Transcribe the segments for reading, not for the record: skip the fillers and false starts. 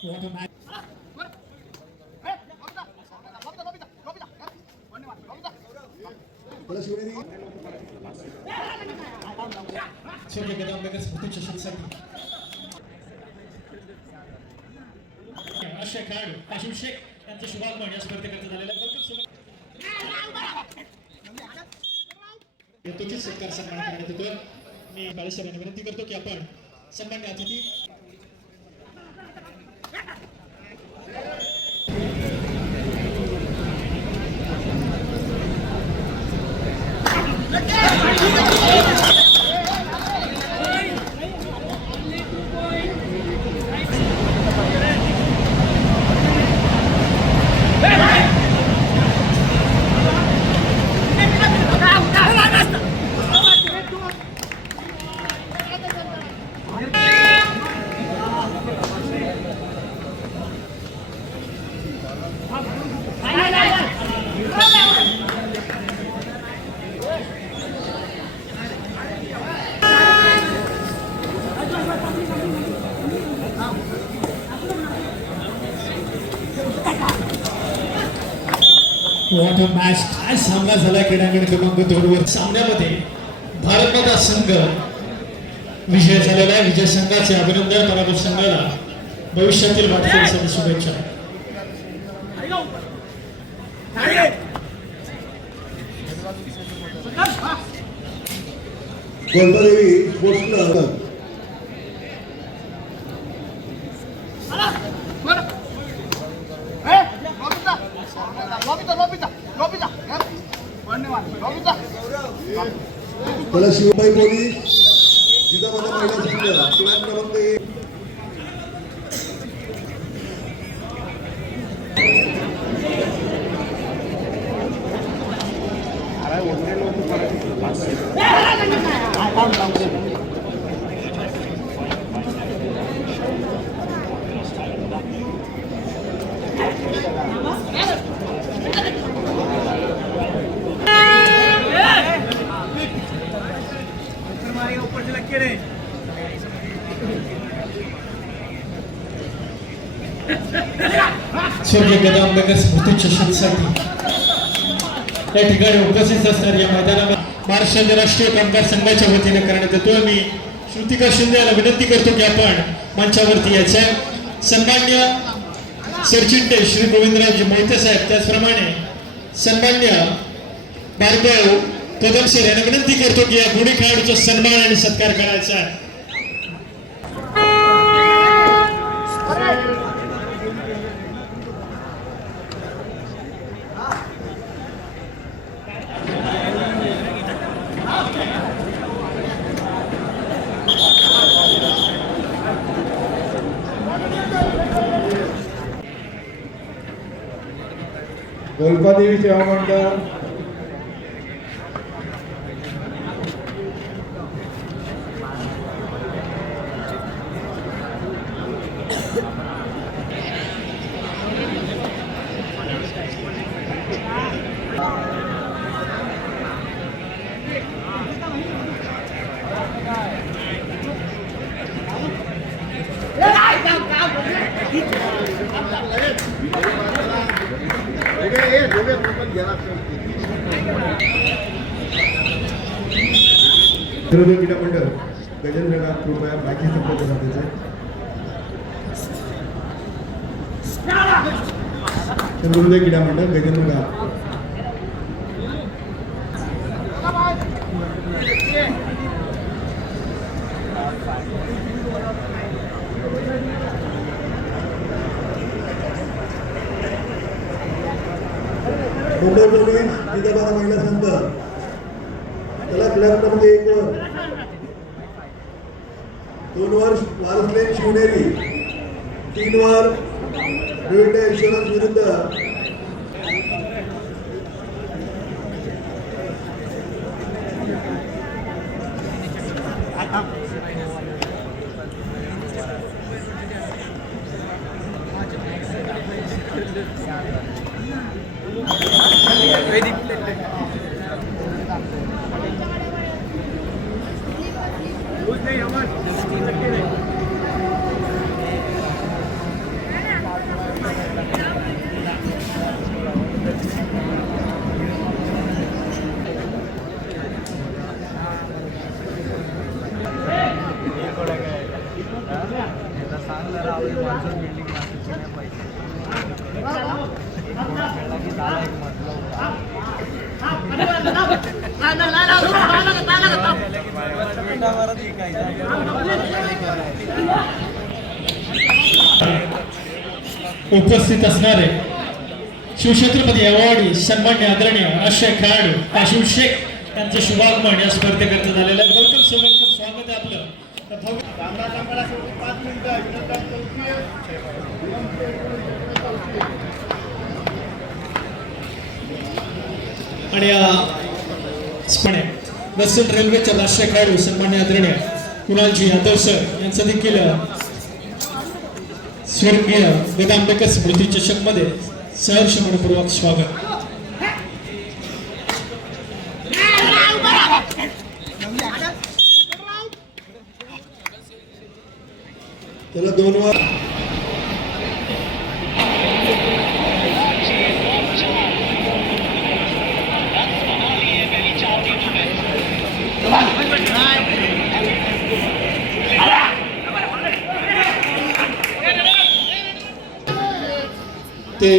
What a match. स्वर्गीय गदांबेकर स्मृती चषकसाठी अशा खेळाडू काशिम शेख यांचे शुभागमन या स्पर्धेकरता झालेला यथोचित सत्कार सन्मान करण्यात येतो. मी काळे सरांना विनंती करतो की आपण सन्मान्य अतिथी वॉट अ मॅच. काय सामना झाला क्रीडांगण क्रमांक 2 वर. सामन्यामध्ये भारत माता संघ विजय झालेला आहे. विजय संघाचे अभिनंदन. पराभूत संघाला भविष्यातील वाटचालीसाठी शुभेच्छा. गोलपादेवी स्पोर्ट्स क्लब त्याला शिवबाई पोलीस जिजामाता महिला संघ क्लब क्रमांक 1. स्वर्गीय गदांबेकर स्मृती चषकसाठी या ठिकाणी उपस्थित असणाऱ्या या मैदानावर महाराष्ट्र राष्ट्रीय कामगार संघाच्या वतीने करण्यात येतो. मी श्रुतिका शिंदे याला विनंती करतो की आपण मंचावरती यायचं. सन्मान्य सरचिटणीस श्री गोविंदरावजी मोहिते साहेब, त्याचप्रमाणे सन्मान्य भार्गव कदम सर यांना विनंती करतो की या गुणी खेळाडूचा सन्मान आणि सत्कार करायचा आहे. गोलपादेवी सेवा मंडळ क्रीडा मंडळ गजेंद्र गाव कृपया बाकी संपर्क साधायचे. चंद्रोदय क्रीडा मंडळ गजेंद्र गाव मुंबई पोलीस जिजामाता महिला संघ त्याला क्लब क्रमांक 1 वर 2 वर वारसलेन शिवनेरी, 3 वर विविध इन्शुरन्स विरुद्ध जरा आवडी माणसं बिल्डिंग नाशिकची नाही पाहिजे खेळला की झाला एक उपस्थित असणारे शिवछत्रपती अवॉर्डी सन्मान्य आदरणीय आशय खेळाडू काशिम शेख यांचे शुभागमन या स्पर्धेकरता झालेलं आहे. वेलकम सो वेलकम, स्वागत आहे आपलं. आणि स्पर्धे वेस्टर्न रेल्वेच्या राष्ट्रीय खेळाडू सन्मान्य आदरणीय कुणालजी यादव सर यांचं देखील स्वर्गीय वेद आंबेडकर स्मृती चषक मध्ये सहर्ष मनपूर्वक स्वागत. त्याला 2 वर ते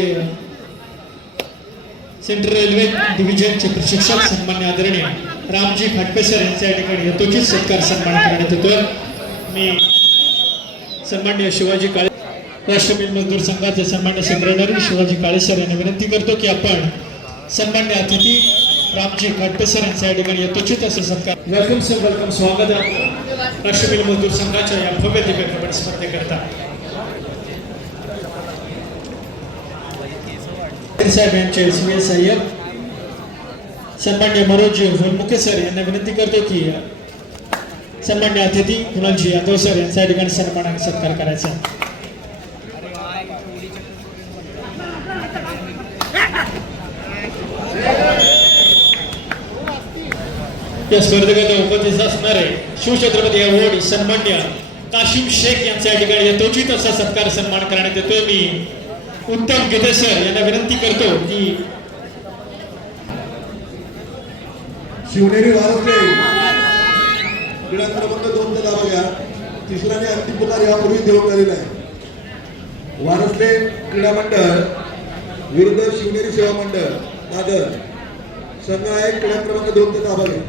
सेंट्रल रेल्वे डिव्हिजनचे प्रशिक्षक सन्मान्य आदरणीय रामजी फाटके सर यांच्या ठिकाणी यथोचित सत्कार सन्मान करण्यात येतो. मी सन्मान्य शिवाजी काळे राष्ट्रपती मजदूर संघाचे सन्मान्य सेक्रेटरी शिवाजी काळे सर यांना विनंती करतो की आपण सन्मान्य अतिथी रामजी फाटके सर यांच्या ठिकाणी यथोचित असे सत्कार. वेलकम सर, वेलकम, स्वागत आहे राष्ट्रपती मजदूर संघाच्या या भव्य दिव्य कबड्डी स्पर्धेकरता. साहेब यांचे सीए साहेब सन्मान्य मनोज होलमुखे सर यांना विनंती करतो की सन्मान्य अतिथी कुणालजी यादव सर यांच्या ठिकाणी सन्मान आणि सत्कार करायचा. या स्पर्धेकरता उपस्थित असणारे शिवछत्रपती अवॉर्डी सन्मान्य काशिम शेख यांच्या ठिकाणी यथोचित असा सत्कार सन्मान करण्यात येतोय. मी उत्तम गीते सर यांना विनंती करतो की शिवनेरी वारसले क्रमांक 2 चा दावा घ्या. तिसरा आणि अंतिम पुकार यापूर्वी देऊन झालेला आहे. वारसले क्रीडा मंडळ विरुद्ध शिवनेरी सेवा मंडळ दादर संघ आहे. क्रमांक 2 चा दावा घ्या.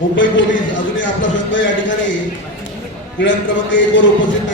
मुंबई पोलीस अजूनही आपला संघ या ठिकाणी क्रमांक 1 वर उपस्थित नाही.